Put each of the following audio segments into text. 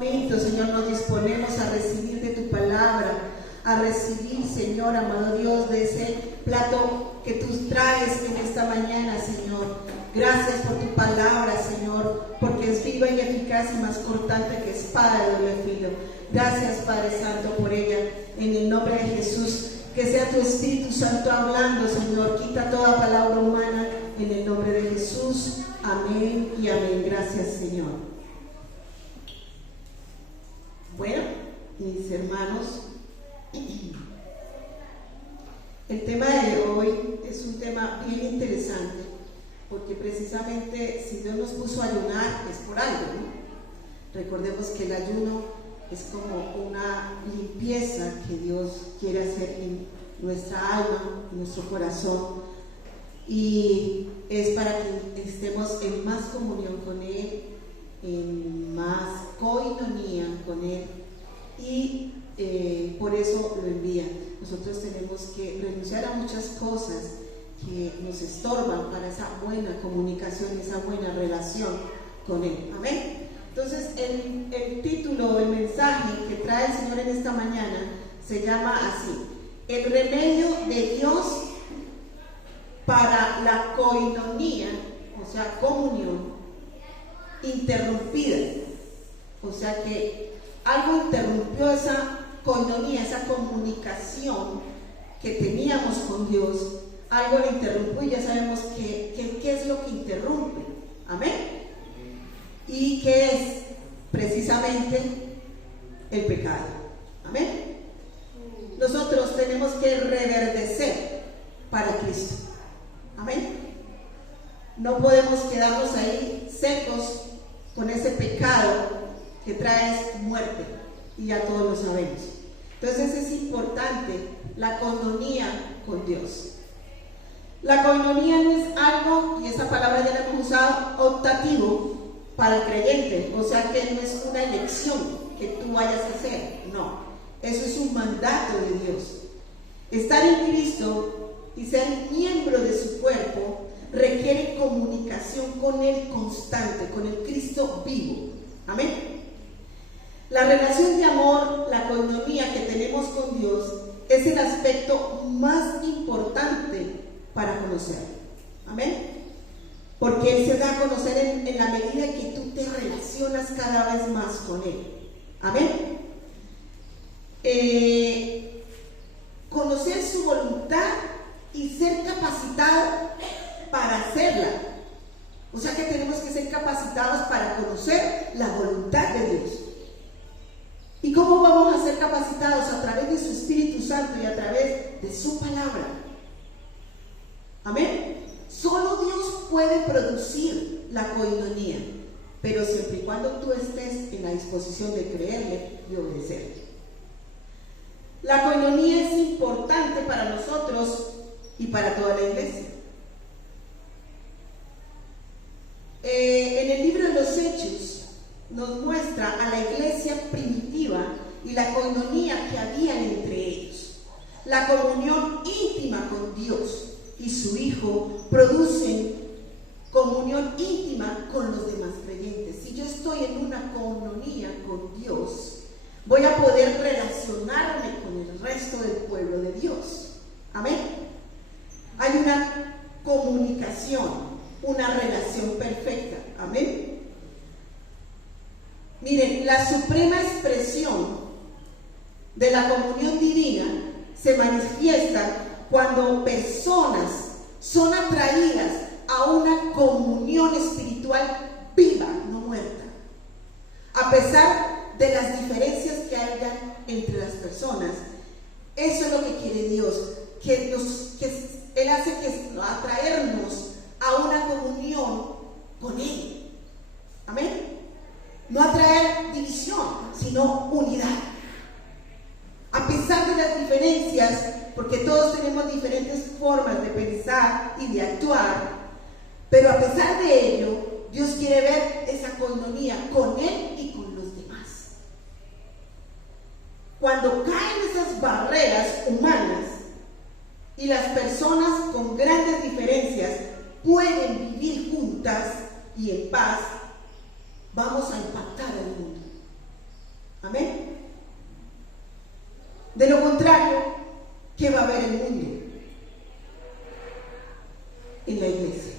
Señor, nos disponemos a recibir de tu palabra, a recibir, Señor, amado Dios, de ese plato que tú traes en esta mañana, Señor. Gracias por tu palabra, Señor, porque es viva y eficaz y más cortante que espada de doble filo. Gracias, Padre Santo, por ella, en el nombre de Jesús. Que sea tu Espíritu Santo hablando, Señor. Quita toda palabra humana en el nombre de Jesús. Amén y amén. Gracias, Señor. Bueno, mis hermanos, el tema de hoy es un tema bien interesante, porque precisamente si Dios nos puso a ayunar es por algo, ¿no? Recordemos que el ayuno es como una limpieza que Dios quiere hacer en nuestra alma, en nuestro corazón, y es para que estemos en más comunión con Él, en más coinonía con Él, y por eso lo envía. Nosotros tenemos que renunciar a muchas cosas que nos estorban para esa buena comunicación, esa buena relación con Él. Amén. Entonces el título, el mensaje que trae el Señor en esta mañana se llama así: el remedio de Dios para la coinonía, o sea, comunión interrumpida. O sea que algo interrumpió esa coinonía, esa comunicación que teníamos con Dios. Algo lo interrumpió y ya sabemos qué es lo que interrumpe. Amén. ¿Y qué es? Precisamente el pecado. Amén. Nosotros tenemos que reverdecer para Cristo. Amén. No podemos quedarnos ahí secos con ese pecado que trae muerte, y ya todos lo sabemos. Entonces es importante la coinonía con Dios. La coinonía no es algo, y esa palabra ya la hemos usado, optativo para el creyente, o sea que no es una elección que tú vayas a hacer, no, eso es un mandato de Dios. Estar en Cristo y ser miembro de su cuerpo requiere comunicación con Él constante, con el Cristo vivo. Amén. La relación de amor, la coinonía que tenemos con Dios, es el aspecto más importante para conocerlo. Amén. Porque Él se da a conocer en la medida que tú te relacionas cada vez más con Él. Amén. Conocer su voluntad y ser capacitado para hacerla. O sea que tenemos que ser capacitados para conocer la voluntad de Dios. ¿Y cómo vamos a ser capacitados? A través de su Espíritu Santo y a través de su palabra. Amén. Solo Dios puede producir la coinonía, pero siempre y cuando tú estés en la disposición de creerle y obedecerle. La coinonía es importante para nosotros y para toda la iglesia. En el libro de los Hechos nos muestra a la iglesia primitiva y la coinonía que había entre ellos. La comunión íntima con Dios y su Hijo producen comunión íntima con los demás creyentes. Si yo estoy en una coinonía con Dios, voy a poder relacionarme con el resto del pueblo de Dios. Amén. Hay una comunicación, una relación perfecta. Amén. Miren, la suprema expresión de la comunión divina se manifiesta cuando personas son atraídas a una comunión espiritual viva, no muerta. A pesar de las diferencias que haya entre las personas, eso es lo que quiere Dios, que Él hace que atraernos a una comunión con Él. Amén. No atraer división, sino unidad. A pesar de las diferencias, porque todos tenemos diferentes formas de pensar y de actuar, pero a pesar de ello, Dios quiere ver esa coinonía con Él y con los demás. Cuando caen esas barreras humanas y las personas con grandes diferencias pueden vivir juntas y en paz, vamos a impactar al mundo. ¿qué va a ver el mundo en la iglesia?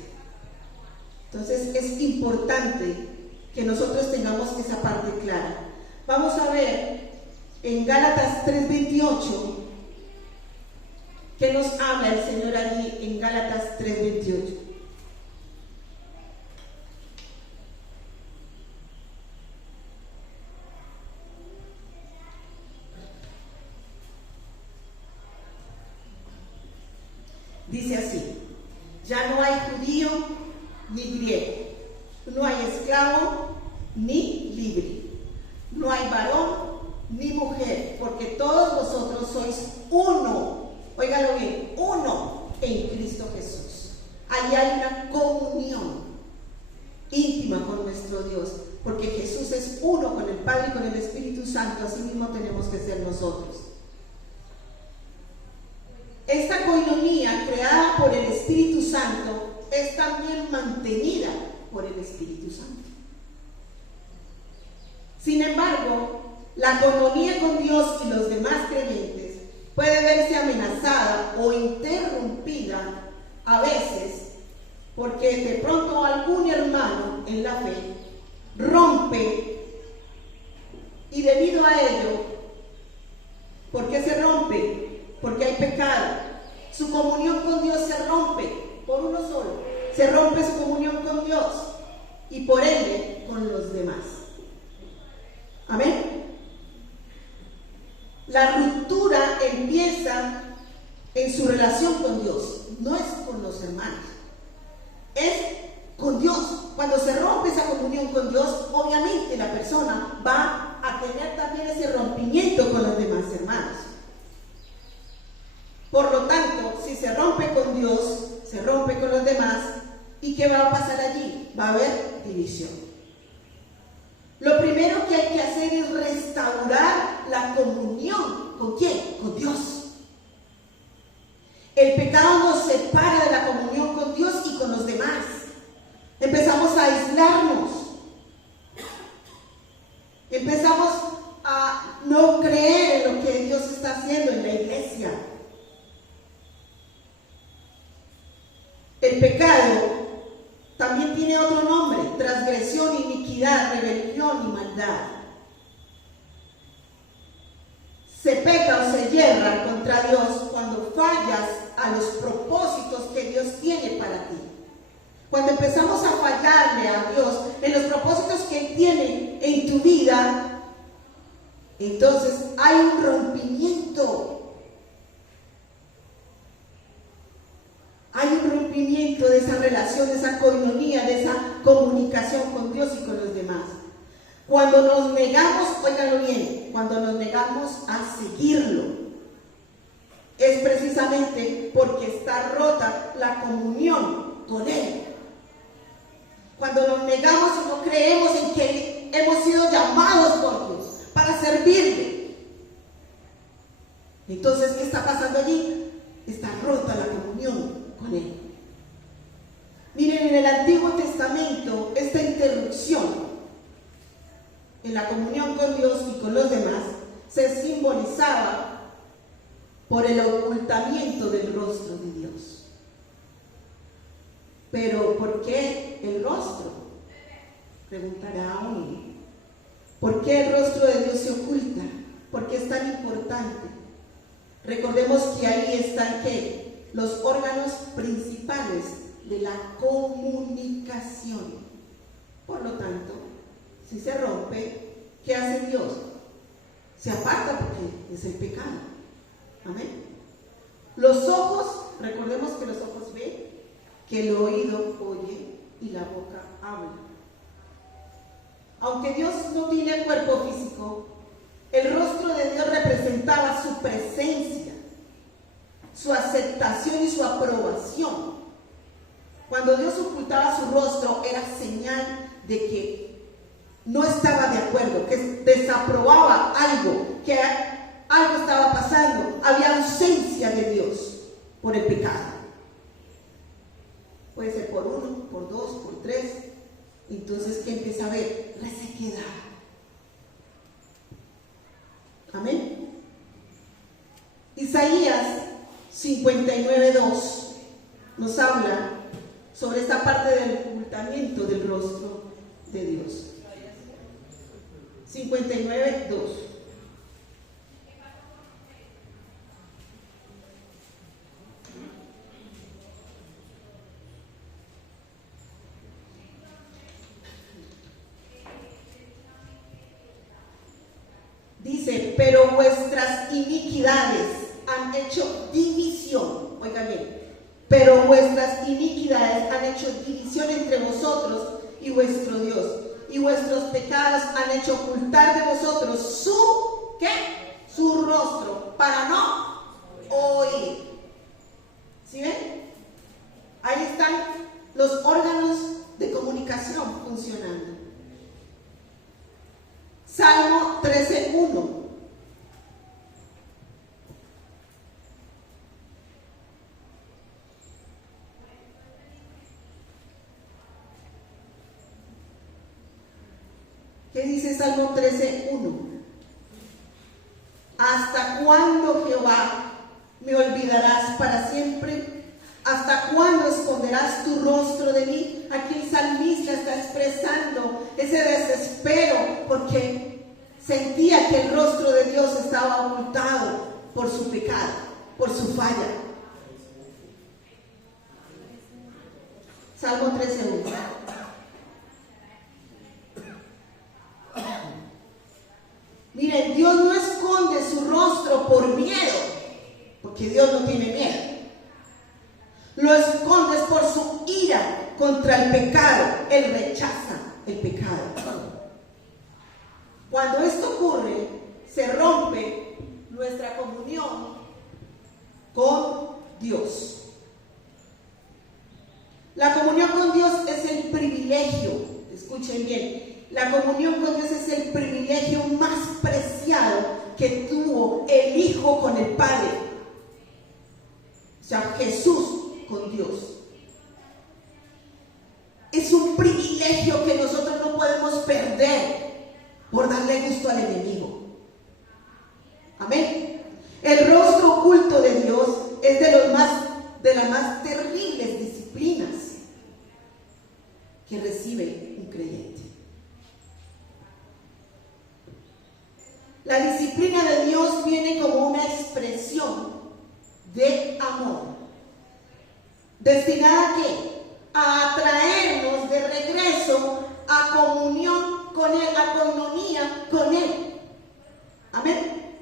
Entonces es importante que nosotros tengamos esa parte clara. Vamos a ver en Gálatas 3:28, ¿qué nos habla el Señor allí en Gálatas 3:28? Dice así: ya no hay judío ni griego, no hay esclavo ni libre, no hay varón ni mujer, porque todos vosotros sois uno, óigalo bien, uno en Cristo Jesús. Allí hay una comunión íntima con nuestro Dios, porque Jesús es uno con el Padre y con el Espíritu Santo. Así mismo tenemos que ser nosotros. Esta coinonía creada por el Espíritu Santo es también mantenida por el Espíritu Santo. Sin embargo, la coinonía con Dios y los demás creyentes puede verse amenazada o interrumpida a veces porque de pronto algún hermano en la fe rompe, y debido a ello, ¿por qué se rompe? Porque hay pecado. Su comunión con Dios se rompe por uno solo. Se rompe su comunión con Dios y por ende con los demás. Amén. La ruptura empieza en su relación con Dios, no es con los hermanos, es con Dios. Cuando se rompe esa comunión con Dios, obviamente la persona va a tener también ese rompimiento con los demás hermanos. Por lo tanto, si se rompe con Dios, se rompe con los demás, ¿y qué va a pasar allí? Va a haber división. Lo primero que hay que hacer es restaurar la comunión. ¿Con quién? Con Dios. El pecado nos separa de la comunión con Dios y con los demás. Empezamos a aislarnos. Empezamos a no creer en lo que Dios está haciendo en la iglesia. El pecado también tiene otro nombre: transgresión, iniquidad, rebelión y maldad. Se peca o se yerra contra Dios cuando fallas a los propósitos que Dios tiene para ti. Cuando empezamos a fallarle a Dios en los propósitos que Él tiene en tu vida, entonces hay un rompimiento. Hay un rompimiento de esa relación, de esa coinonía, de esa comunicación con Dios y con los demás. Cuando nos negamos, óiganlo bien, cuando nos negamos a seguirlo, es precisamente porque está rota la comunión con Él. Cuando nos negamos y no creemos en que hemos sido llamados por Dios para servirle, entonces, ¿qué está pasando allí? Está rota la comunión con Él. Miren, en el Antiguo Testamento, esta interrupción en la comunión con Dios y con los demás se simbolizaba por el ocultamiento del rostro de Dios. Pero ¿por qué el rostro? Preguntará uno. ¿Por qué el rostro de Dios se oculta? ¿Por qué es tan importante? Recordemos que ahí están ¿qué? Los órganos principales de la comunicación. Por lo tanto, si se rompe, ¿qué hace Dios? Se aparta porque es el pecado. Amén. Los ojos, recordemos que los ojos ven, que el oído oye y la boca habla. Aunque Dios no tiene cuerpo físico, el rostro de Dios representaba su presencia, su aceptación y su aprobación. Cuando Dios ocultaba su rostro, era señal de que no estaba de acuerdo, que desaprobaba algo, que algo estaba pasando. Había ausencia de Dios por el pecado. Puede ser por uno, por dos, por tres. Entonces, ¿qué empieza a haber? Resequedad. Amén. Isaías 59:2 nos habla sobre esta parte del ocultamiento del rostro de Dios. 59:2. Dice, pero vuestras iniquidades han hecho división. Oigan bien, pero vuestras iniquidades han hecho división entre vosotros y vuestro Dios, y vuestros pecados han hecho ocultar de vosotros su, ¿qué? Su rostro, para no oír. ¿Sí ven? Ahí están los órganos de comunicación funcionando. Salmo 13:1. ¿Qué dice Salmo 13:1? ¿Hasta cuándo, Jehová, me olvidarás para siempre? ¿Hasta cuándo esconderás tu rostro de mí? Aquí el salmista está expresando ese desespero porque sentía que el rostro de Dios estaba ocultado por su pecado, por su falla. Salmo 13:1. Miren, Dios no esconde su rostro por miedo, porque Dios no tiene miedo. Lo esconde por su ira contra el pecado. Él rechaza el pecado. Cuando esto ocurre, se rompe nuestra comunión con Dios. La comunión con Dios es el privilegio, escuchen bien, la comunión con Dios es el privilegio más preciado que tuvo el Hijo con el Padre. O sea, Jesús con Dios. Es un privilegio que nosotros no podemos perder por darle gusto al enemigo. Amén. El rostro oculto de Dios es de las más terribles disciplinas que recibe un creyente. La disciplina de Dios viene como una expresión de amor. ¿Destinada a qué? A atraernos de regreso a comunión con Él, a coinonía con Él. Amén.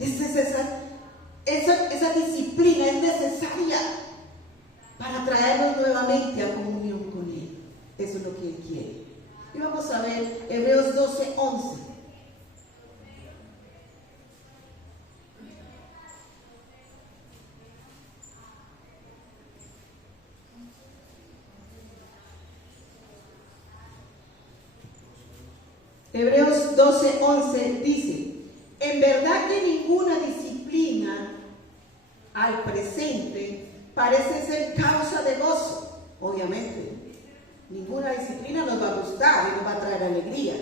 Esa disciplina es necesaria para traernos nuevamente a comunión con Él. Eso es lo que Él quiere. Y vamos a ver Hebreos 12:11. Hebreos 12:11 dice: en verdad que ninguna disciplina al presente parece ser causa de gozo. Obviamente, ninguna disciplina nos va a gustar y nos va a traer alegría,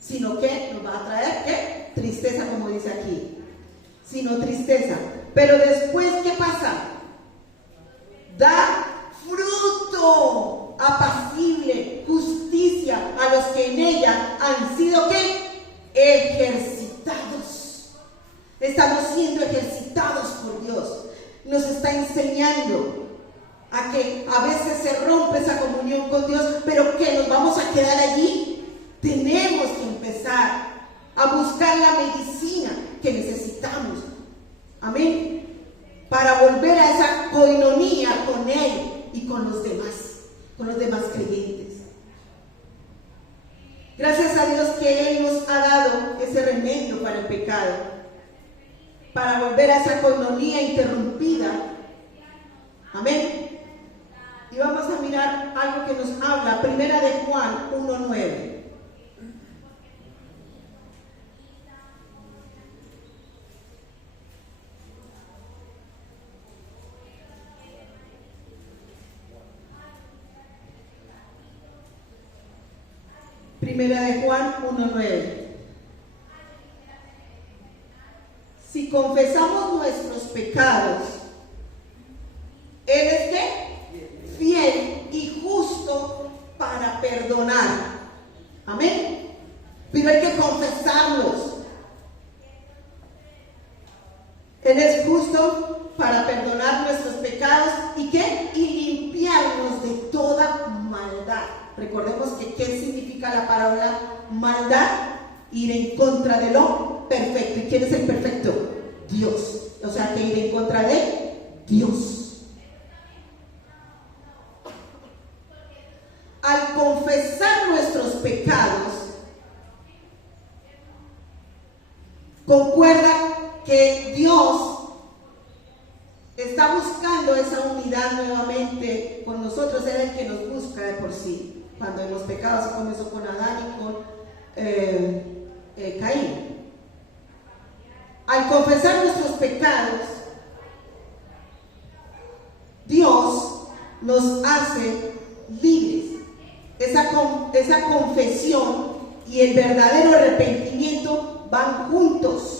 sino que nos va a traer, ¿qué? Tristeza, como dice aquí. Sino tristeza. Pero después, ¿qué pasa? Da fruto apacible, justicia a los que en ella han sido, ¿qué? Ejercitados. Estamos siendo ejercitados por Dios. Nos está enseñando a que a veces se rompe esa comunión con Dios, pero que nos vamos a quedar allí. Tenemos que empezar a buscar la medicina que necesitamos. Amén. Para volver a esa coinonía con Él y con los demás creyentes. Gracias a Dios que Él nos ha dado ese remedio para el pecado, para volver a esa coinonía interrumpida. Amén. Y vamos a mirar algo que nos habla, Primera de Juan 1:9. Primera de Juan 1:9. Si confesamos nuestros pecados, confesarlos. Él es justo para perdonar nuestros pecados y ¿qué? Y limpiarnos de toda maldad. Recordemos que ¿qué significa la palabra maldad? Ir en contra de lo perfecto. ¿Y quién es el perfecto? Dios. O sea, que ir en contra de Dios. Al confesar nuestros pecados, concuerda que Dios está buscando esa unidad nuevamente con nosotros. Él es el que nos busca de por sí. Cuando hemos pecado, se comenzó con Adán y con Caín. Al confesar nuestros pecados, Dios nos hace libres. Esa confesión y el verdadero arrepentimiento van juntos.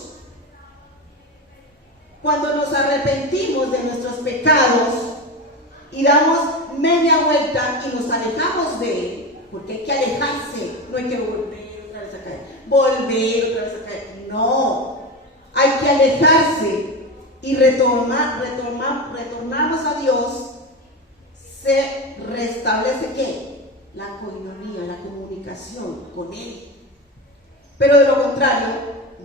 Cuando nos arrepentimos de nuestros pecados y damos media vuelta y nos alejamos de Él, porque hay que alejarse, no hay que volver otra vez a caer, no, hay que alejarse y retornamos a Dios. Se restablece ¿qué? La coinonía, la comunicación con Él. Pero de lo contrario,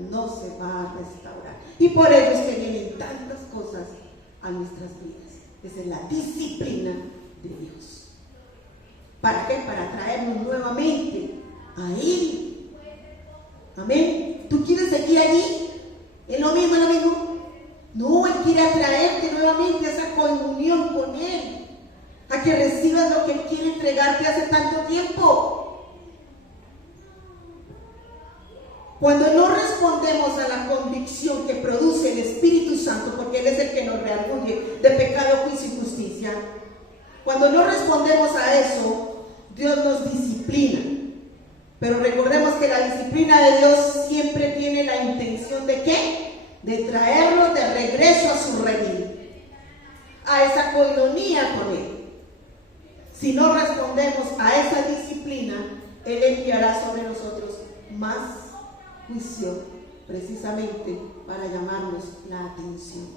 no se va a restaurar. Y por ello es que vienen tantas cosas a nuestras vidas. Esa es la disciplina de Dios. ¿Para qué? Para traernos nuevamente a Él. Amén. ¿Tú quieres seguir allí? ¿En lo mismo, No, Él quiere atraerte nuevamente a esa comunión con Él. A que recibas lo que Él quiere entregarte hace tanto tiempo. Cuando no respondemos a la convicción que produce el Espíritu Santo, porque Él es el que nos redarguye de pecado, juicio y justicia, cuando no respondemos a eso, Dios nos disciplina. Pero recordemos que la disciplina de Dios siempre tiene la intención ¿de qué? De traernos de regreso a su redil, a esa coinonía con Él. Si no respondemos a esa disciplina, Él enviará sobre nosotros más juicio, precisamente para llamarnos la atención.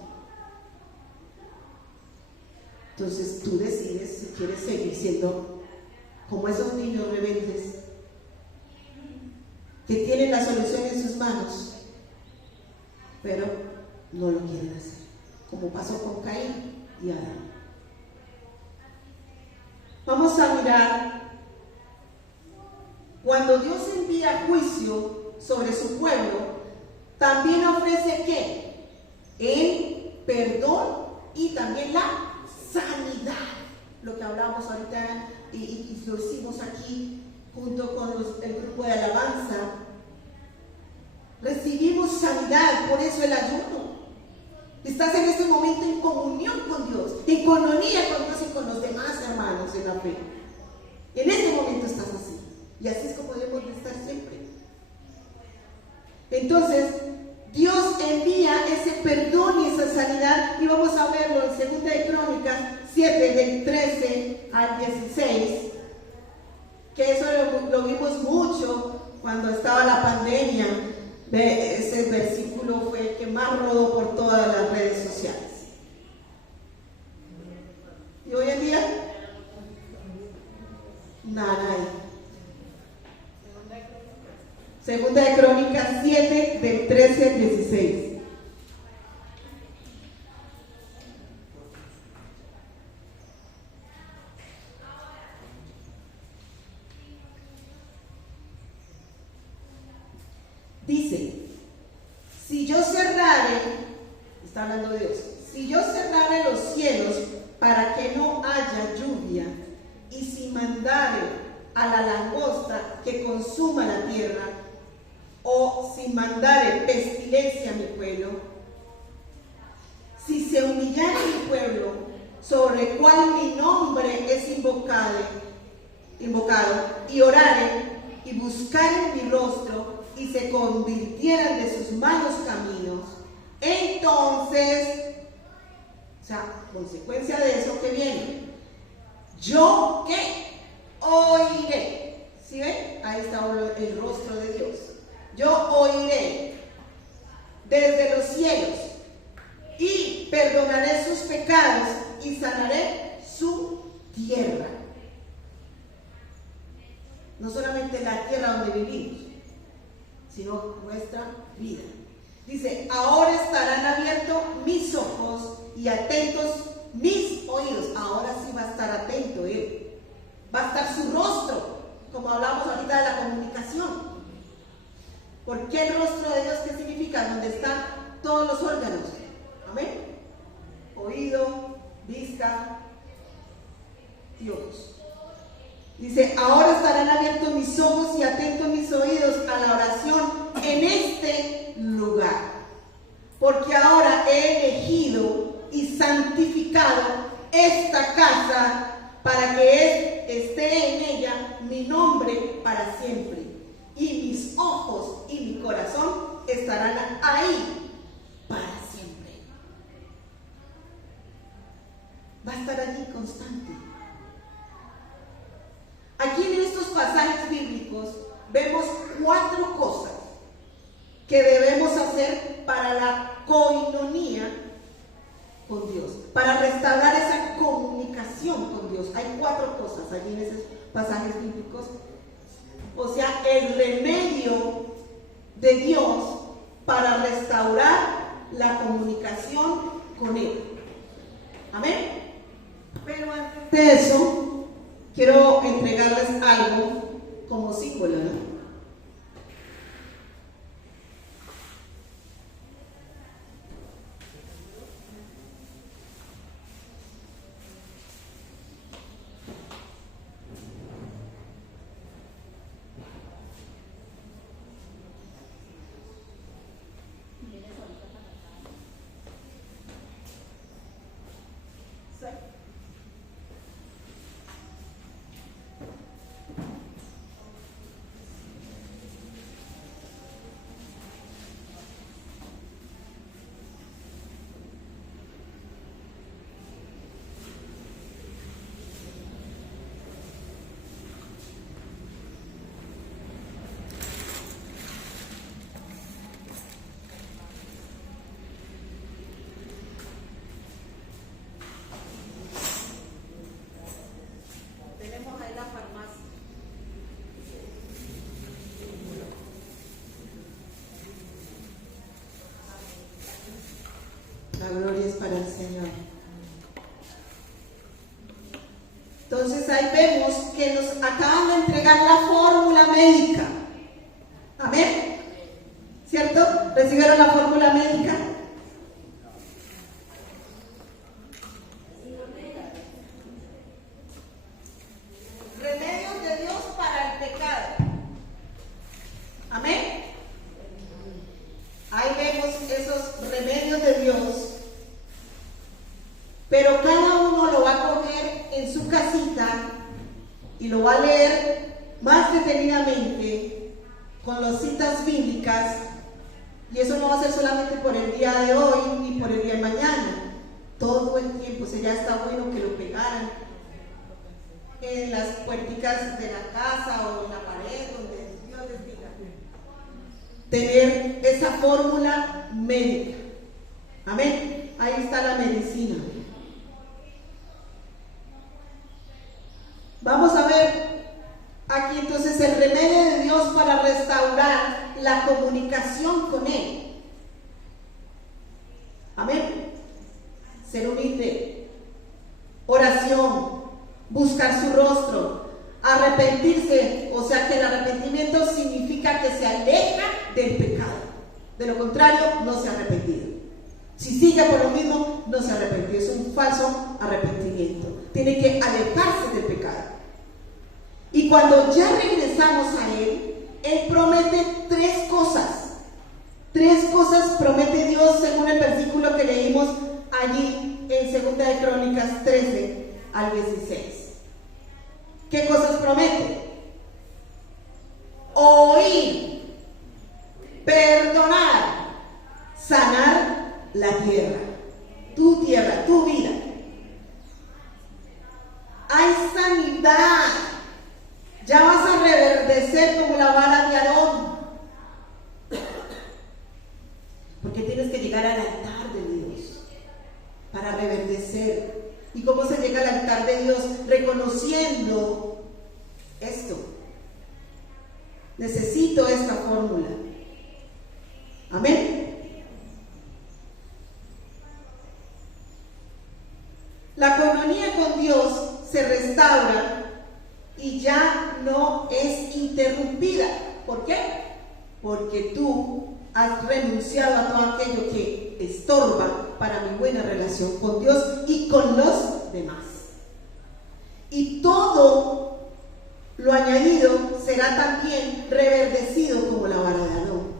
Entonces tú decides si quieres seguir siendo como esos niños rebeldes que tienen la solución en sus manos, pero no lo quieren hacer, como pasó con Caín y Adán. Vamos a mirar cuando Dios envía juicio sobre su pueblo, también ofrece ¿qué? El perdón y también la sanidad. Lo que hablamos ahorita y lo hicimos aquí junto con el grupo de alabanza. Recibimos sanidad, por eso el ayuno. Estás en este momento en comunión con Dios, en coinonía con Dios y con los demás hermanos en la fe. En este momento estás así. Y así es como debemos de estar siempre. Entonces, Dios envía ese perdón y esa sanidad, y vamos a verlo en 2 de Crónicas 7, del 13 al 16, que eso lo vimos mucho cuando estaba la pandemia. Ese versículo fue el que más rodó por todas las redes sociales. Y hoy en día, nada hay. 2 de Crónicas 7, del 13 al 16. Dice: si yo cerrare, está hablando Dios, si yo cerrare los cielos para que no haya lluvia, y si mandare a la langosta que consuma la tierra, o si mandare pestilencia a mi pueblo, si se humillare mi pueblo, sobre el cual mi nombre es invocado, y orare, y buscaren mi rostro, y se convirtieran de sus malos caminos, entonces, o sea, consecuencia de eso que viene, yo ¿qué? Oiré. ¿Sí ven? Ahí está el rostro de Dios. yo oiré desde los cielos y perdonaré sus pecados y sanaré su tierra. No solamente la tierra donde vivimos, sino nuestra vida. Dice, ahora estarán abiertos mis ojos y atentos mis oídos. Ahora sí va a estar atento él. Va a estar su rostro, como hablamos ahorita de la comunicación. ¿Por qué el rostro de Dios? ¿Qué significa? Donde están todos los órganos. Amén. Oído, vista y ojos. Dice, ahora estarán abiertos mis ojos y atentos mis oídos a la oración en este lugar. Porque ahora he elegido y santificado esta casa para que esté en ella mi nombre para siempre. Y mis ojos y mi corazón estarán ahí para siempre. Va a estar allí constante. Aquí en estos pasajes bíblicos vemos 4 cosas que debemos hacer para la coinonía con Dios, para restaurar esa comunicación con Dios. Hay 4 cosas allí en esos pasajes bíblicos. O sea, el remedio de Dios para restaurar la comunicación con Él. Amén. Pero antes de eso, quiero entregarles algo como símbolo, ¿no? La gloria es para el Señor. Entonces ahí vemos que nos acaban de entregar la fórmula médica. Amén. ¿Cierto? ¿Recibieron la fórmula médica? Remedios de Dios para el pecado. Amén. Ahí vemos esos remedios de Dios. Pero cada uno lo va a coger en su casita y lo va a leer más detenidamente con las citas bíblicas. Y eso no va a ser solamente por el día de hoy ni por el día de mañana. Todo el tiempo. O sea, ya está bueno que lo pegaran en las puerticas de la casa o en la pared, donde Dios les diga. Tener esa fórmula médica. Amén. Ahí está la medicina. Vamos a ver aquí entonces el remedio de Dios para restaurar la comunicación con Él. Amén. Ser humilde, oración, buscar su rostro, arrepentirse. O sea que el arrepentimiento significa que se aleja del pecado. De lo contrario, no se ha arrepentido. Si sigue por lo mismo, no se ha arrepentido. Es un falso arrepentimiento. Tiene que alejarse del pecado. Y cuando ya regresamos a Él, Él promete 3 cosas. 3 cosas promete Dios según el versículo que leímos allí en 2 de Crónicas 13 al 16. ¿Qué cosas promete? Oír, perdonar, sanar la tierra, tu vida. Hay sanidad. Ya vas a reverdecer como la vara de Aarón. Porque tienes que llegar al altar de Dios para reverdecer. ¿Y cómo se llega al altar de Dios? Reconociendo esto. Necesito esta fórmula. Amén. La coinonía con Dios se restaura y ya no es interrumpida. ¿Por qué? Porque tú has renunciado a todo aquello que estorba para mi buena relación con Dios y con los demás. Y todo lo añadido será también reverdecido como la vara de Aarón.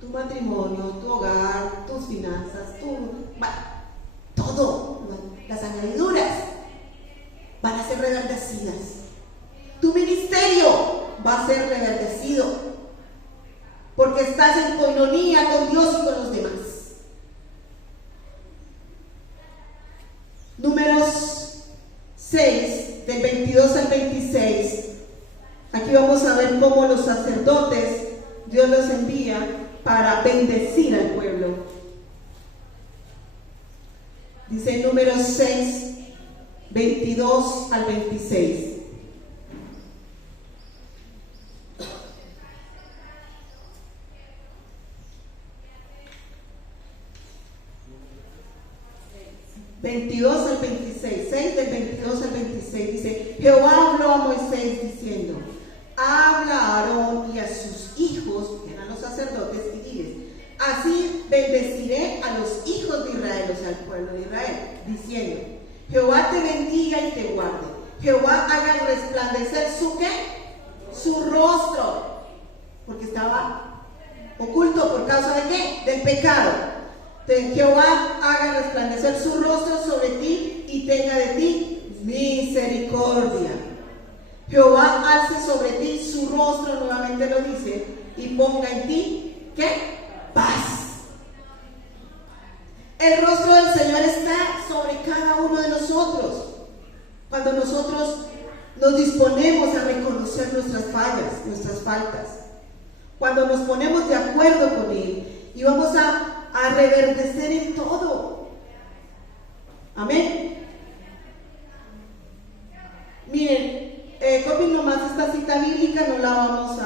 Tu matrimonio, tu hogar, tus finanzas, todo, las añadiduras van a ser reverdecidas. Tu ministerio va a ser reverdecido porque estás en coinonía con Dios y con los demás. Números 6, del 22 al 26. Aquí vamos a ver cómo los sacerdotes, Dios los envía para bendecir al pueblo. Dice Números 6, 22 al 26. Al 26, 6 del 22 al 26 dice: Jehová habló a Moisés diciendo: habla a Aarón y a sus hijos, que eran los sacerdotes, y diles: así bendeciré a los hijos de Israel, o sea, al pueblo de Israel, diciendo: Jehová te bendiga y te guarde. Jehová haga resplandecer su ¿qué? Su rostro, porque estaba oculto por causa de ¿qué? Del pecado. Jehová haga resplandecer su rostro sobre ti y tenga de ti misericordia. Jehová alce sobre ti su rostro, nuevamente lo dice, y ponga en ti ¿qué? Paz. El rostro del Señor está sobre cada uno de nosotros. Cuando nosotros nos disponemos a reconocer nuestras fallas, nuestras faltas, cuando nos ponemos de acuerdo con Él y vamos a reverdecer en todo. Amén. Miren, copien nomás esta cita bíblica, no la vamos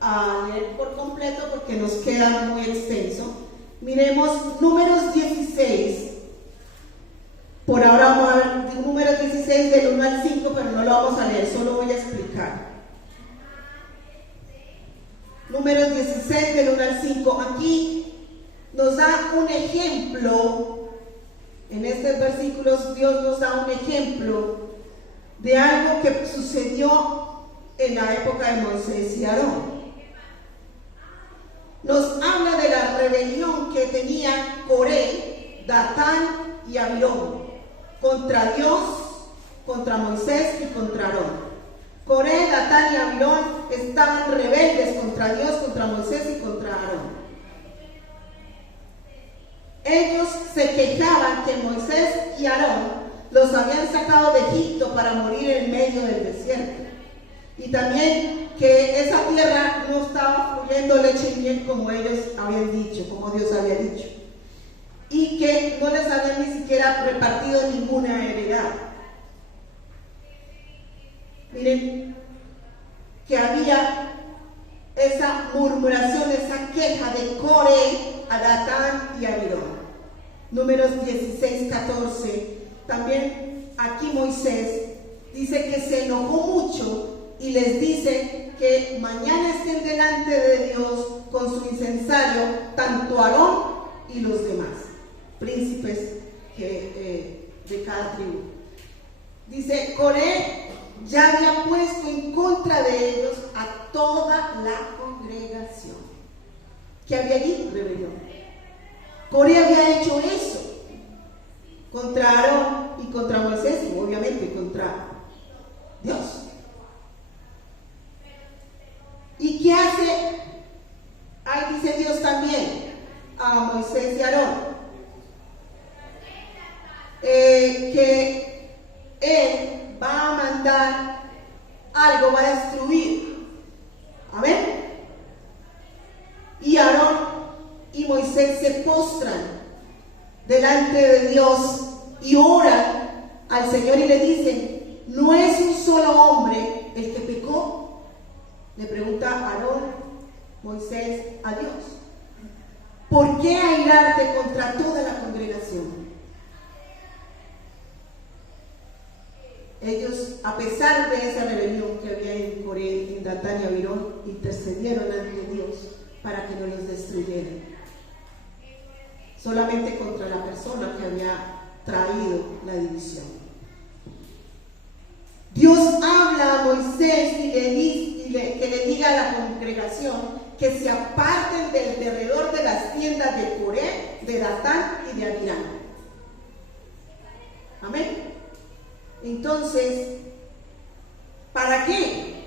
a leer por completo porque nos queda muy extenso. Miremos Números 16. Por ahora vamos a ver Números 16 del 1 al 5, pero no lo vamos a leer, solo voy a explicar. Números 16 del 1 al 5. Aquí nos da un ejemplo. En estos versículos Dios nos da un ejemplo de algo que sucedió en la época de Moisés y Aarón. Nos habla de la rebelión que tenía Coré, Datán y Abirón contra Dios, contra Moisés y contra Aarón. Coré, Datán y Abirón estaban rebeldes contra Dios, contra Moisés y contra Aarón. Ellos se quejaban que Moisés y Aarón los habían sacado de Egipto para morir en medio del desierto. Y también que esa tierra no estaba fluyendo leche y miel como ellos habían dicho, como Dios había dicho. Y que no les habían ni siquiera repartido ninguna heredad. Miren, que había esa murmuración, esa queja de Coré a Datán y a Abirón. Números 16, 14. También aquí Moisés dice que se enojó mucho y les dice que mañana estén delante de Dios con su incensario, tanto Aarón y los demás príncipes de cada tribu. Dice: Coré ya había puesto en contra de ellos a toda la congregación. ¿Qué había allí? Rebelión. Coré había hecho eso contra Aarón y contra Moisés y obviamente contra Dios. ¿Y qué hace? Ahí dice Dios también a Moisés y Aarón que Él va a mandar algo, va a destruir. Amén. Y Aarón y y Moisés se postran delante de Dios y oran al Señor y le dicen: ¿no es un solo hombre el que pecó? Le pregunta Aarón, Moisés, a Dios: ¿por qué airarte contra toda la congregación? Ellos, a pesar de esa rebelión que había en Coré, en Datán y Abirón, intercedieron ante Dios para que no los destruyeran. Solamente contra la persona que había traído la división. Dios habla a Moisés y que le diga a la congregación que se aparten del derredor de las tiendas de Coré, de Datán y de Abirán. Amén. Entonces, ¿para qué?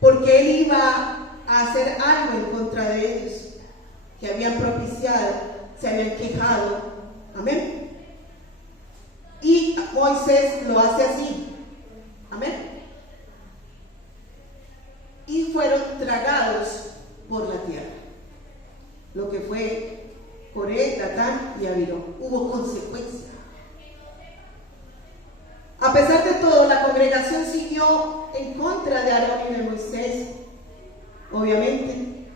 Porque él iba a hacer algo en contra de ellos, que habían propiciado, se habían quejado. Amén. Y Moisés lo hace así. Amén. Y fueron tragados por la tierra. Lo que fue Coré, Datán y Abirón. Hubo consecuencias. A pesar de todo, la congregación siguió en contra de Aarón y de Moisés, obviamente.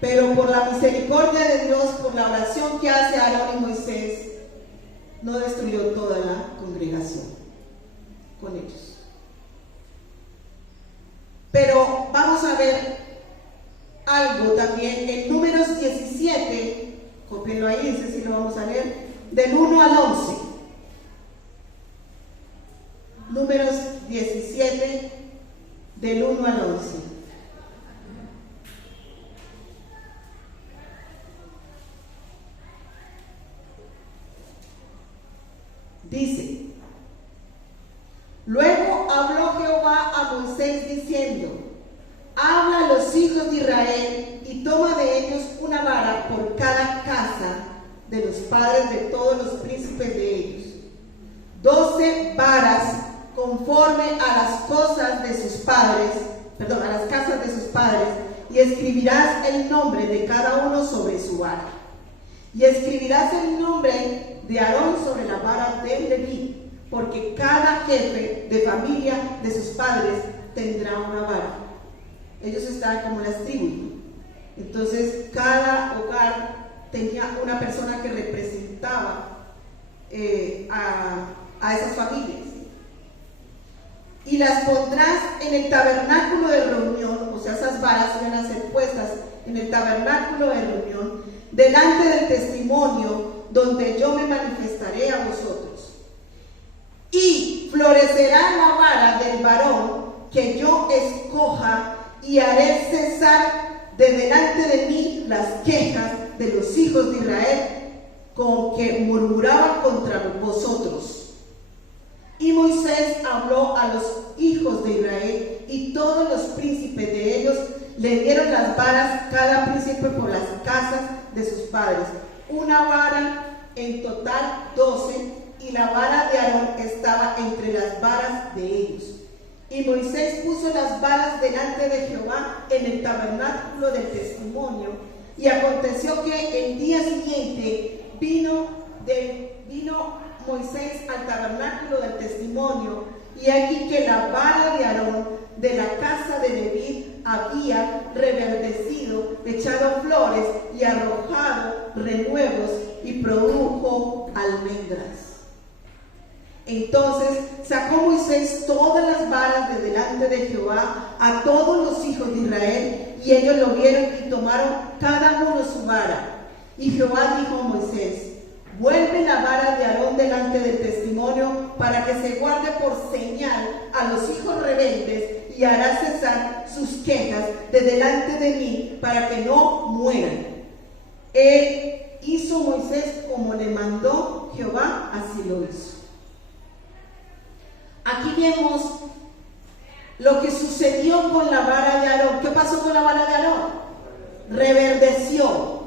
Pero por la misericordia de Dios, por la oración que hace Aarón y Moisés, no destruyó toda la congregación con ellos. Pero vamos a ver algo también en Números 17, cópienlo ahí, ese sí lo vamos a leer, del 1 al 11. Números 17, del 1 al 11. Dice: luego habló Jehová a Moisés diciendo: habla a los hijos de Israel y toma de ellos una vara por cada casa de los padres de todos los príncipes de ellos, 12 varas conforme a las cosas de sus padres, a las casas de sus padres, y escribirás el nombre de cada uno sobre su vara. Y escribirás el nombre de Aarón sobre la vara de Leví, porque cada jefe de familia de sus padres tendrá una vara. Ellos estaban como las tribus. Entonces, cada hogar tenía una persona que representaba a esas familias. Y las pondrás en el tabernáculo de reunión, o sea, esas varas iban a ser puestas en el tabernáculo de reunión, delante del testimonio, donde yo me manifestaré a vosotros. Y florecerá la vara del varón que yo escoja, y haré cesar de delante de mí las quejas de los hijos de Israel con que murmuraban contra vosotros. Y Moisés habló a los hijos de Israel, y todos los príncipes de ellos le dieron las varas, cada príncipe por las casas de sus padres, una vara, en total 12, y la vara de Aarón estaba entre las varas de ellos. Y Moisés puso las varas delante de Jehová en el tabernáculo del testimonio, y aconteció que el día siguiente vino Moisés al tabernáculo del testimonio, y aquí que la vara de Aarón de la casa de Leví había reverdecido, echado flores y arrojado renuevos, y produjo almendras. Entonces sacó Moisés todas las varas de delante de Jehová a todos los hijos de Israel, y ellos lo vieron y tomaron cada uno su vara. Y Jehová dijo a Moisés: vuelve la vara de Aarón delante del testimonio, para que se guarde por señal a los hijos rebeldes, y hará cesar sus quejas de delante de mí, para que no mueran. Hizo Moisés como le mandó Jehová, así lo hizo. Aquí vemos lo que sucedió con la vara de Aarón. ¿Qué pasó con la vara de Aarón? Reverdeció.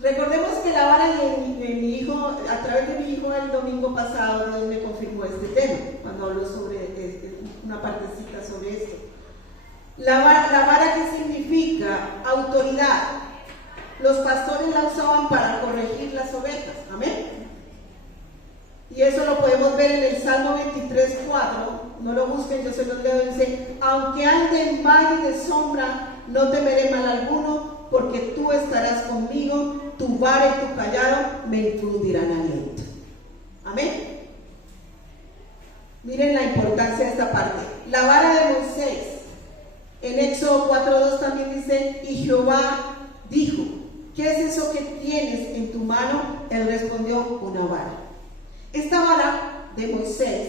Recordemos que la vara de mi hijo, a través de mi hijo el domingo pasado, Dios me confirmó este tema, cuando habló sobre una partecita sobre esto. La vara, ¿qué significa? Autoridad. los pastores la usaban para corregir las ovejas. Amén. Y eso lo podemos ver en el Salmo 23:4. No lo busquen, yo se los leo. Dice: aunque ande en valle de sombra, no temeré mal alguno, porque tú estarás conmigo, tu vara y tu callado me infundirán aliento. Amén. Miren la importancia de esta parte. La vara de Moisés, en Éxodo 4:2 también dice: y Jehová dijo, ¿qué es eso que tienes en tu mano? Él respondió: una vara. Esta vara de Moisés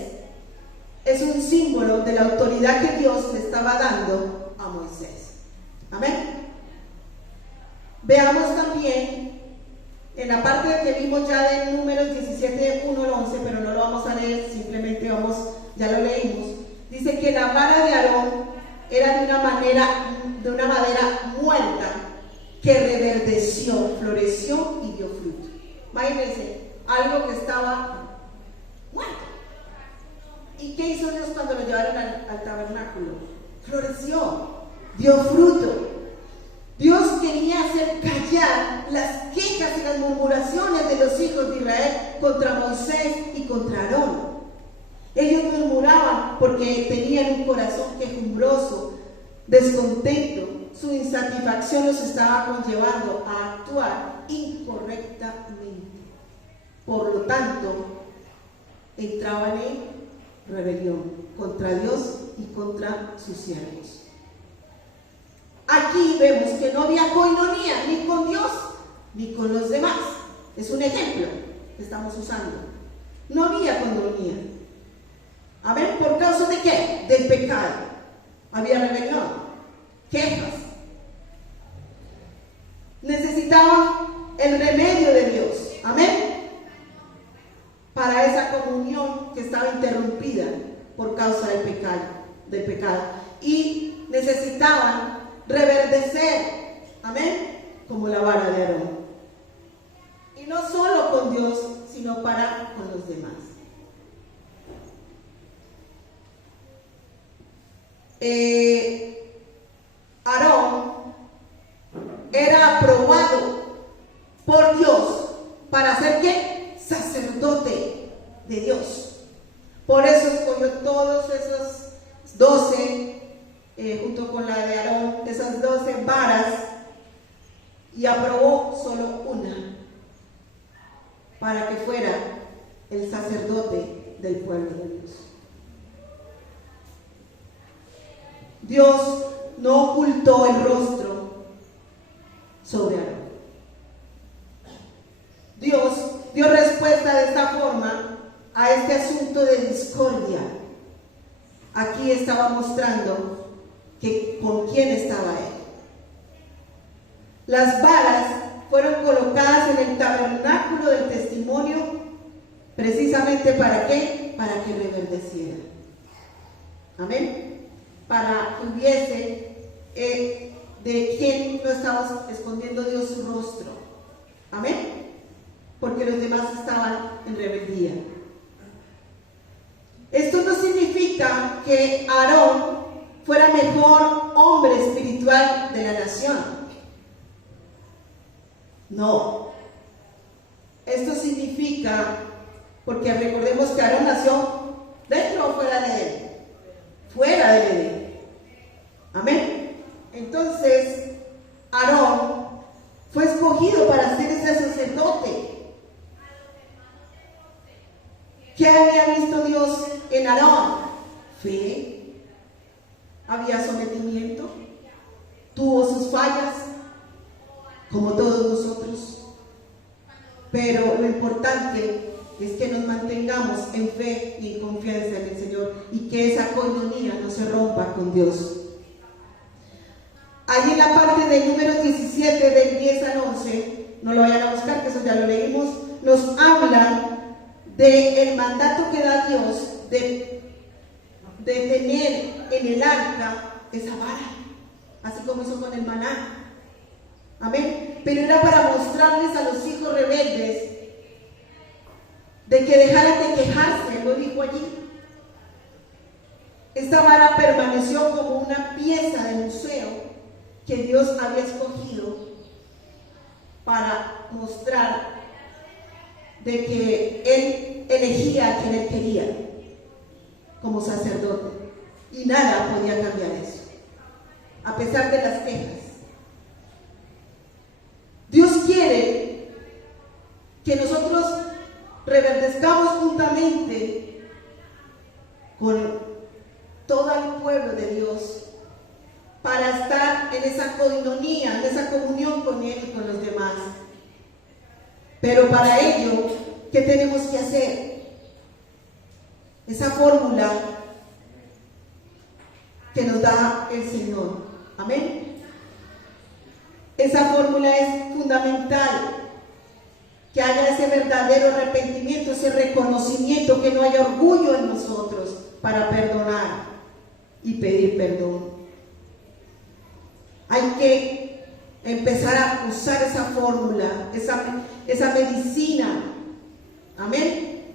es un símbolo de la autoridad que Dios le estaba dando a Moisés. Amén. Veamos también en la parte que vimos ya de Números 17, 1 al 11, pero no lo vamos a leer, simplemente ya lo leímos. Dice que la vara de Aarón era de una madera muerta que reverdeció, floreció y dio fruto. Imagínense, algo que estaba muerto. ¿Y qué hizo Dios cuando lo llevaron al tabernáculo? Floreció, dio fruto. Dios quería hacer callar las quejas y las murmuraciones de los hijos de Israel contra Moisés y contra Aarón. Ellos murmuraban porque tenían un corazón quejumbroso, descontento. Su insatisfacción los estaba conllevando a actuar incorrectamente. Por lo tanto, entraban en rebelión contra Dios y contra sus siervos. Aquí vemos que no había coinonía ni con Dios ni con los demás. Es un ejemplo que estamos usando. No había coinonía. A ver, ¿por causa de qué? Del pecado. Había rebelión, quejas. Necesitaban el remedio de Dios. Amén. Para esa comunión que estaba interrumpida por causa del pecado. Y necesitaban reverdecer, amén, como la vara de Aarón. Y no solo con Dios, sino con los demás. Aarón era aprobado por Dios para ser ¿qué? Sacerdote de Dios. Por eso escogió todos esos 12 junto con la de Aarón, esas 12 varas, y aprobó solo una para que fuera el sacerdote del pueblo de Dios. Dios no ocultó el rostro sobre Aarón. Dios dio respuesta de esta forma a este asunto de discordia. Aquí estaba mostrando que con quién estaba él. Las varas fueron colocadas en el tabernáculo del testimonio precisamente ¿para qué? Para que reverdeciera. Amén. Para que hubiese de quién no estaba escondiendo Dios su rostro. Amén. Porque los demás estaban en rebeldía. Esto no significa que Aarón fuera mejor hombre espiritual de la nación. No. Esto significa, porque recordemos que Aarón nació dentro o fuera de él. Fuera de él. Amén. Entonces, Aarón fue escogido para ser ese sacerdote. ¿Qué había visto Dios en Aarón? Fe. Había sometimiento, tuvo sus fallas, como todos nosotros, pero lo importante es que nos mantengamos en fe y en confianza en el Señor y que esa coinonía no se rompa con Dios. Allí en la parte de Números 17, del 10 al 11, no lo vayan a buscar, que eso ya lo leímos, nos habla del mandato que da Dios de tener en el arca esa vara, así como hizo con el maná. Amén. Pero era para mostrarles a los hijos rebeldes de que dejaran de quejarse, lo dijo allí. Esta vara permaneció como una pieza de museo que Dios había escogido para mostrar de que él elegía a quien él quería como sacerdote, y nada podía cambiar eso, a pesar de las quejas. Dios quiere que nosotros reverdezcamos juntamente con todo el pueblo de Dios para estar en esa coinonía, en esa comunión con Él y con los demás. Pero para ello, ¿qué tenemos que hacer? Esa fórmula que nos da el Señor. Amén. Esa fórmula es fundamental, que haya ese verdadero arrepentimiento, ese reconocimiento, que no haya orgullo en nosotros para perdonar y pedir perdón. Hay que empezar a usar esa fórmula, esa medicina, amén,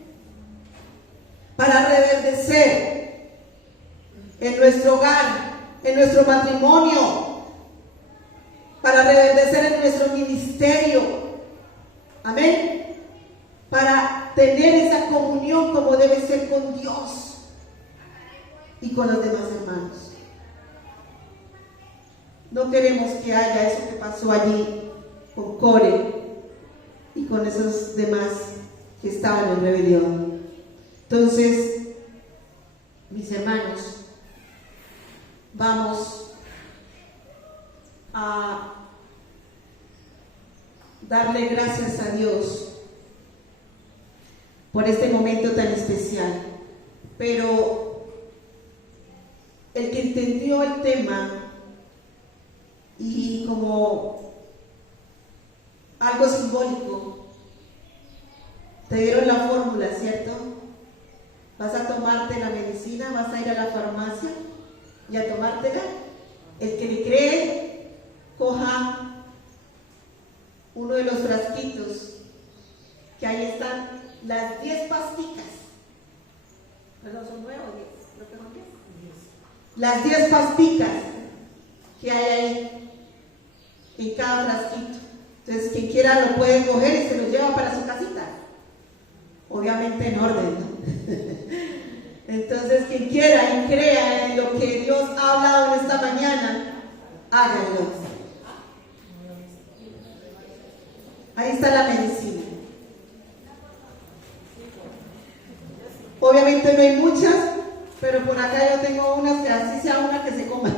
para reverdecer en nuestro hogar, en nuestro matrimonio, para reverdecer en nuestro ministerio, amén, para tener esa comunión como debe ser con Dios y con los demás hermanos. No queremos que haya eso que pasó allí con Core y con esos demás que estaban en rebelión. Entonces, mis hermanos, vamos a darle gracias a Dios por este momento tan especial. Pero el que entendió el tema y como algo simbólico, te dieron la fórmula, ¿cierto? Vas a tomarte la medicina, vas a ir a la farmacia y a tomártela. El que le cree, coja uno de los frasquitos, que ahí están las 10 pasticas. Perdón, son 9 o 10, creo que son 10. Las 10 pasticas que hay ahí en cada frasquito. Entonces, quien quiera lo puede coger y se lo lleva para su casita. Obviamente en orden, ¿no? Entonces, quien quiera y crea en lo que Dios ha hablado en esta mañana, háganlo. Ahí está la medicina. Obviamente no hay muchas, pero por acá yo tengo unas que así sea una que se coma.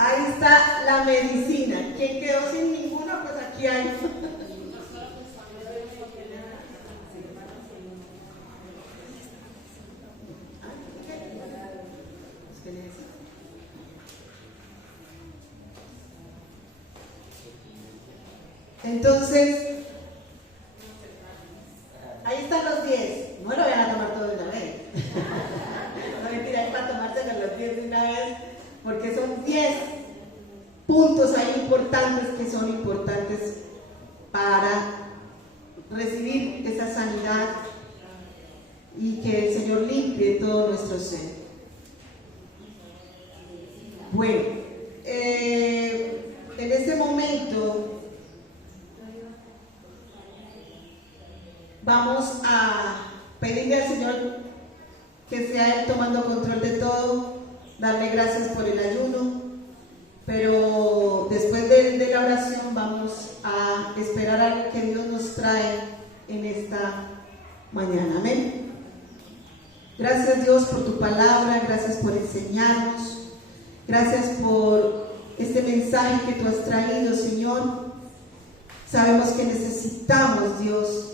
Ahí está la medicina. Quien quedó sin ninguna, pues aquí hay. Entonces, ahí están los 10. No lo vayan a tomar todo de una vez. No mentira, hay para tomárselo los 10 de una vez, porque son 10 puntos ahí importantes que son importantes para recibir esa sanidad y que el Señor limpie todo nuestro ser. Bueno, en este momento vamos a pedirle al Señor que sea Él tomando control de todo, darle gracias por el ayuno, pero después de la oración vamos a esperar a lo que Dios nos trae en esta mañana. Amén. Gracias, Dios, por tu palabra, gracias por enseñarnos, gracias por este mensaje que tú has traído, Señor. Sabemos que necesitamos, Dios,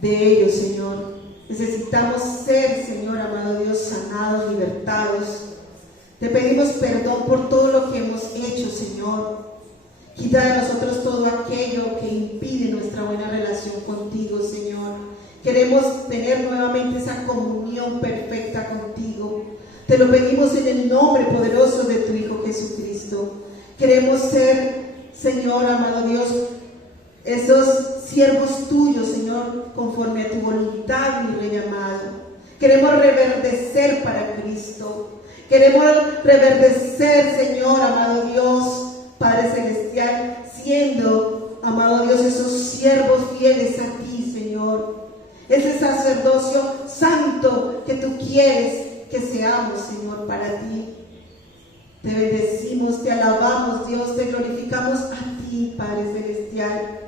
de ellos, Señor. Necesitamos ser, Señor, amado Dios, sanados, libertados. Te pedimos perdón por todo lo que hemos hecho, Señor. Quita de nosotros todo aquello que impide nuestra buena relación contigo, Señor. Queremos tener nuevamente esa comunión perfecta contigo. Te lo pedimos en el nombre poderoso de tu Hijo Jesucristo. Queremos ser, Señor, amado Dios, esos siervos tuyos, Señor, conforme a tu voluntad, mi Rey amado. Queremos reverdecer para Cristo. Queremos reverdecer, Señor, amado Dios, Padre Celestial, siendo, amado Dios, esos siervos fieles a ti, Señor. Ese sacerdocio santo que tú quieres que seamos, Señor, para ti. Te bendecimos, te alabamos, Dios, te glorificamos a ti, Padre Celestial.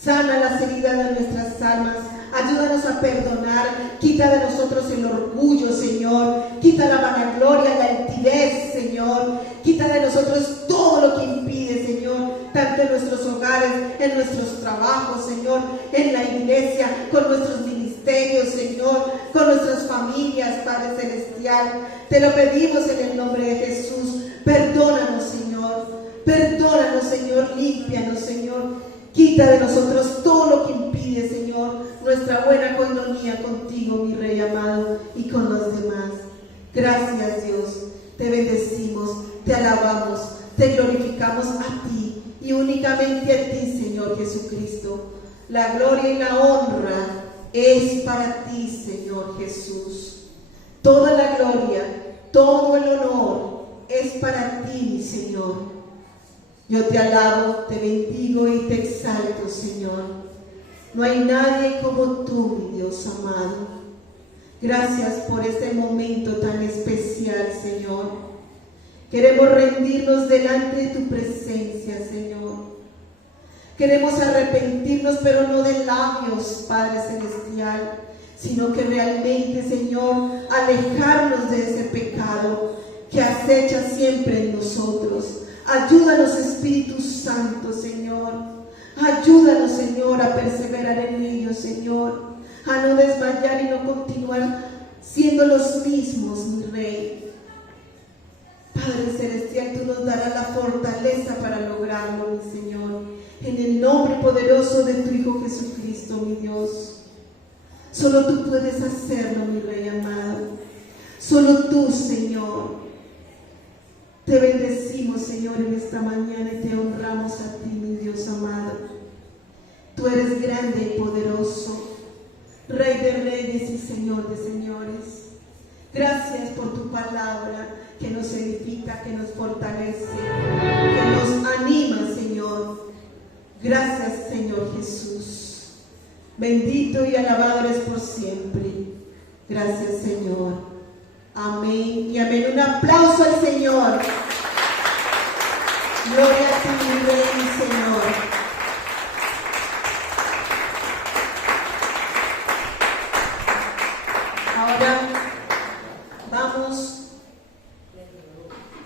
Sana las heridas de nuestras almas, ayúdanos a perdonar, quita de nosotros el orgullo, Señor, quita la vanagloria, la altivez, Señor, quita de nosotros todo lo que impide, Señor, tanto en nuestros hogares, en nuestros trabajos, Señor, en la iglesia, con nuestros ministerios, Señor, con nuestras familias, Padre Celestial. Te lo pedimos en el nombre de Jesús. Perdónanos, Señor, límpianos, Señor. Quita de nosotros todo lo que impide, Señor, nuestra buena coinonía contigo, mi Rey amado, y con los demás. Gracias, Dios. Te bendecimos, te alabamos, te glorificamos a ti y únicamente a ti, Señor Jesucristo. La gloria y la honra es para ti, Señor Jesús. Toda la gloria, todo el honor es para ti, mi Señor. Yo te alabo, te bendigo y te exalto, Señor. No hay nadie como tú, mi Dios amado. Gracias por este momento tan especial, Señor. Queremos rendirnos delante de tu presencia, Señor. Queremos arrepentirnos, pero no de labios, Padre Celestial, sino que realmente, Señor, alejarnos de ese pecado que acecha siempre en nosotros. Ayúdanos, Espíritu Santo, Señor. Ayúdanos, Señor, a perseverar en ello, Señor. A no desmayar y no continuar siendo los mismos, mi Rey. Padre Celestial, tú nos darás la fortaleza para lograrlo, mi Señor. En el nombre poderoso de tu Hijo Jesucristo, mi Dios. Solo tú puedes hacerlo, mi Rey amado. Solo tú, Señor. Te bendecimos, Señor, en esta mañana y te honramos a ti, mi Dios amado. Tú eres grande y poderoso, Rey de reyes y Señor de señores. Gracias por tu palabra que nos edifica, que nos fortalece, que nos anima, Señor. Gracias, Señor Jesús. Bendito y alabado eres por siempre. Gracias, Señor. Amén y amén. Un aplauso al Señor. Gloria a ti, mi Rey, Señor. Ahora vamos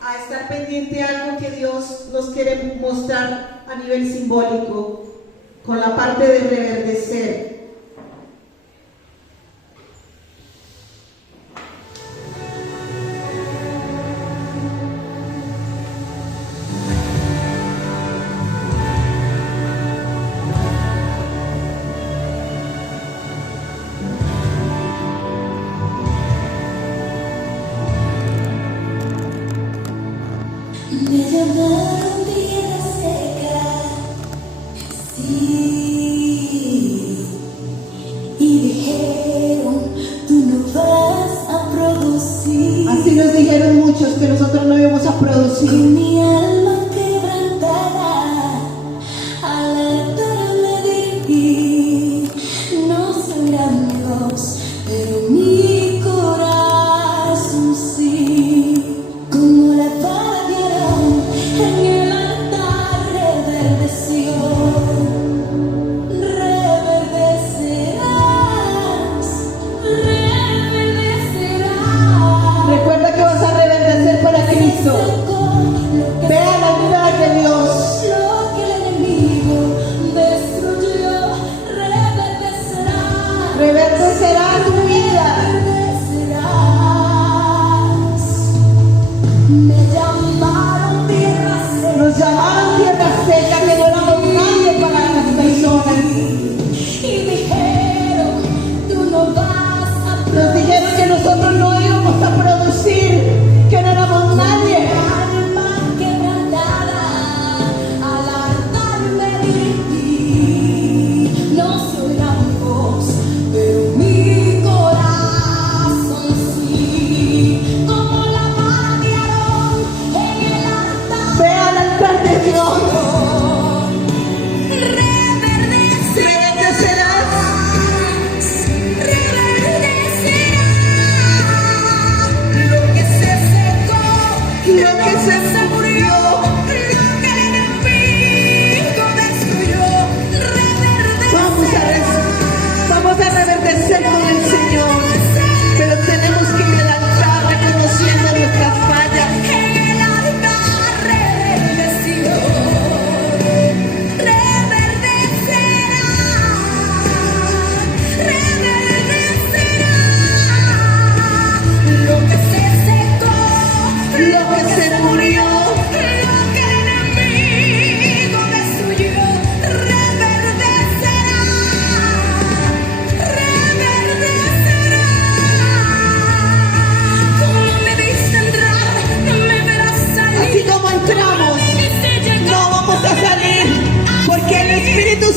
a estar pendiente de algo que Dios nos quiere mostrar a nivel simbólico, con la parte de reverdecer. Me llamaron piedra seca, sí, y dijeron, tú no vas a producir. Así nos dijeron muchos que nosotros no íbamos a producir. Con mi alma quebrantada, al altar me dirigí. No soy gran Dios, pero mi corazón sí. Como la vara de Aarón en el altar reverdeció. Reverdecerás. Recuerda que vas a reverdecer para Cristo. Lo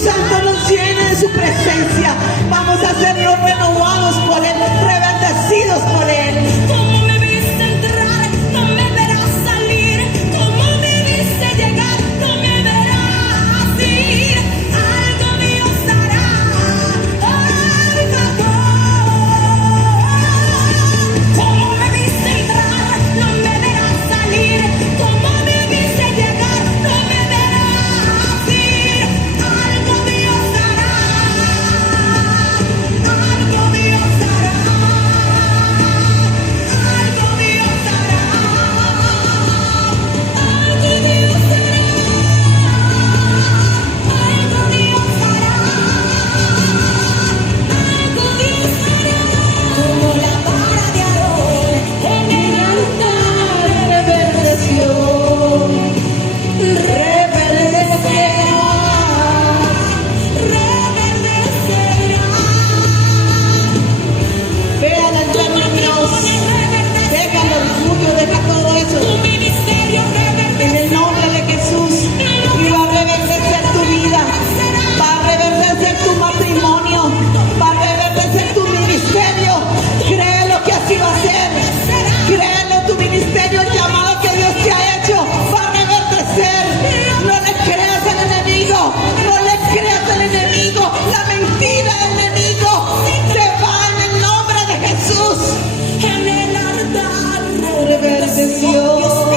Santo nos llene de su presencia. Vamos a sernos renovados por Él, reverdecidos por Él. Como me viste entrar, no me verás salir. Como me viste llegar, no me verás ir. Algo Dios hará, algo. Como me viste entrar, no me verás salir. Como me viste llegar, no me verás ir. Algo Dios hará, algo Dios hará. Algo Dios hará, algo Dios hará, algo Dios hará, algo Dios hará. Como la vara de Aarón en el altar reverdeció, reverdecerá. Vean el plan de Dios. Deja el orgullo, deja todo eso. Tu ministerio En el nombre de Jesús. Y va a reverdecer tu vida. Va a reverdecer tu matrimonio. Va a reverdecer tu ministerio. Créelo que así va a ser. Créelo, tu ministerio, el llamado que Dios te ha hecho. Va a reverdecer. No le creas al enemigo. No le creas al enemigo. La mentira del enemigo se va en el nombre de Jesús. en el altar Reverdeció.